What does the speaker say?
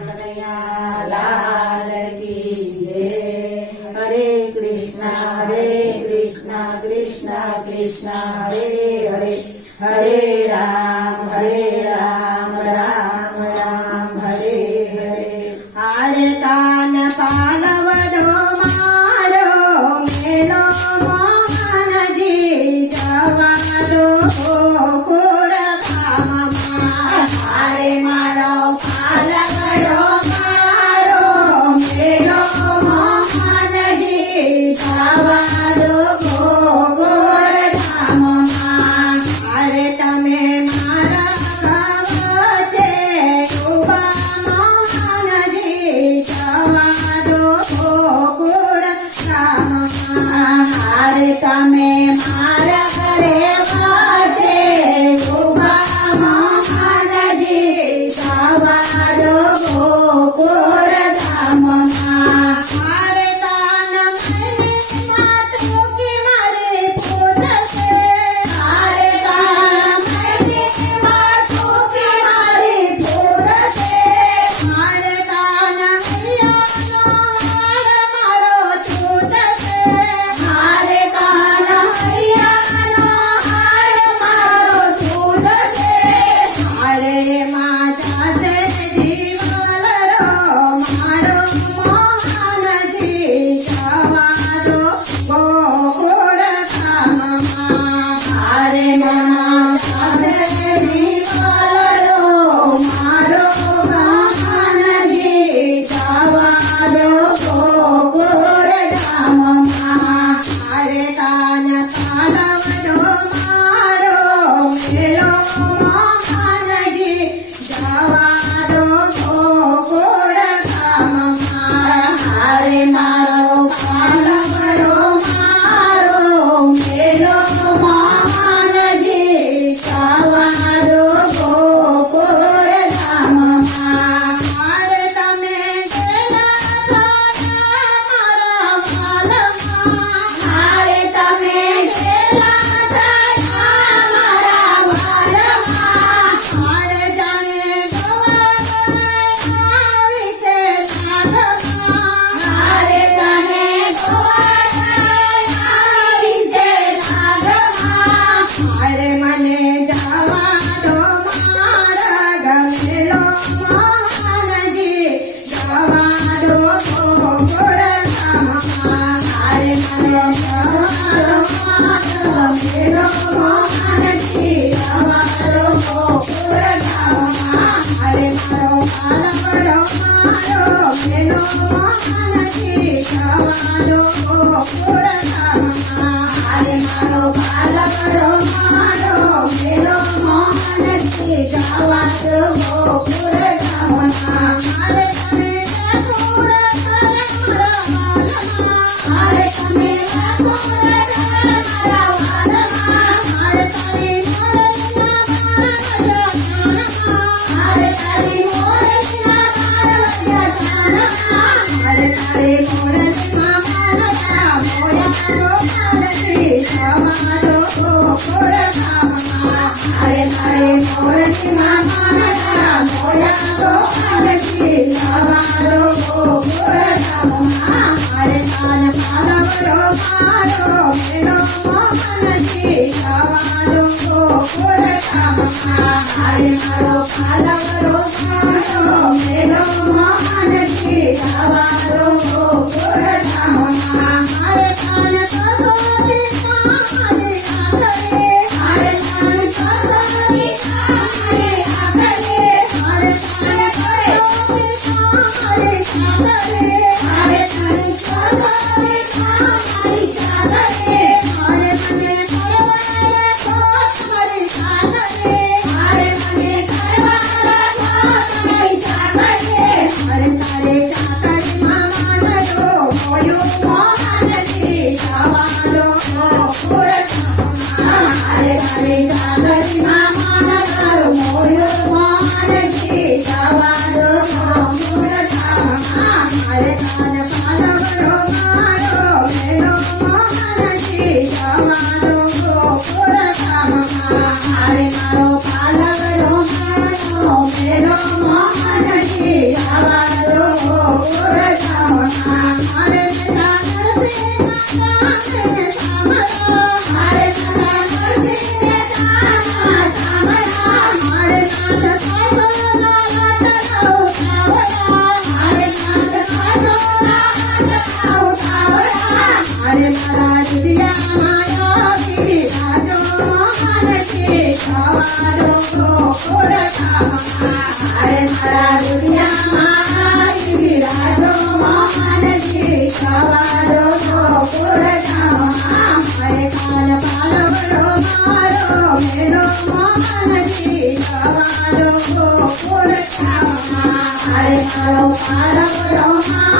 कन्हैया लाल की जय। हरे कृष्णा कृष्णा कृष्णा हरे हरे, हरे राम राम राम हरे हरे। हार कान पालवडो मारो मेलो मोहन जी जवादो गोकुळ धाममा। हारे मारो पालवडो मारो मेलो मोहन जी जवादो गोकुळ धाममा। हारे तमे मारा गावचे उभा मोहन जी जवादो गोकुळ धाममा। हारे तमे मारा घरे वाचे उभा मोहन जी जवादो गोकुळ धाममा। हारे कान मैंने मातु की मारे पोतसे। हारे कान मैंने मातु की मारे पोतसे। हारे कान मैया नो मारो छूटसे। हारे कान मैया नो मारो छूटसे। हारे माता ते जीवल रो मारो मोहन जी जवादो गोकुळ धाममा। हारे माता ते जीवल रो मारो मोहन जी जवादो गोकुळ धाममा। हारे कान पालवडो मारो मेलो मोहन जी जवादो गोकुळ धाममा। हारे मारो पालवडो मारो मेलो मोहन जी जवादो गोकुळ धाममा। हारे तमे गेला मारा वालमा। हारे तमे गेला मारा वालमा। हारे जाने विते नागमा। हारे जाने विते नागमा। हारे मने जवादो मारा गमेलो मोहन जी जवादो गोकुळ धाममा। हारे मने जवादो मारा गमेलो मोहन जी जवादो गोकुळ धाममा। हारे मारो पालवडो मारो मेलो मोहन जी जवादो गोकुळ धाममा। हारे मारो पालवडो मारो मेलो मोहन जी जवादो गोकुळ धाममा। हारे तमे गोकुळ धाममा। हारे तमे गोकुळ धाममा। हारे तारी हारे तारी मोरना मारवया जानमा। हारे तारी मोरना मारवया मोया गोपाल जी जवादो गोकुळ धाममा। हारे तारी मोरना मारवया मोया गोपाल जी जवादो गोकुळ धाममा। हारे कान पालवडो मारो मेलो मोहन जी जवादो गोकुळ धाममा। हारे मारो पालवडो मारो मेलो मोहन जी जवादो गोकुळ धाममा। हारे कान सतोती सारी आखरे। हारे कान सतोती सारी आखरे। हारे कान सतोती सारी आखरे। हारे कान सतोती सारी आखरे। हारे मने परवारा सारी आखरे। हारे मने परवारा सारी आखरे। हारे तारे चाकरी मामा रो मोयो मोहन जी जवादो गोकुळ धाममा। हारे तारे चाकरी मामा रो मोयो मोहन जी जवादो गोकुळ અરે મારો પાલવ બ્રહ્મા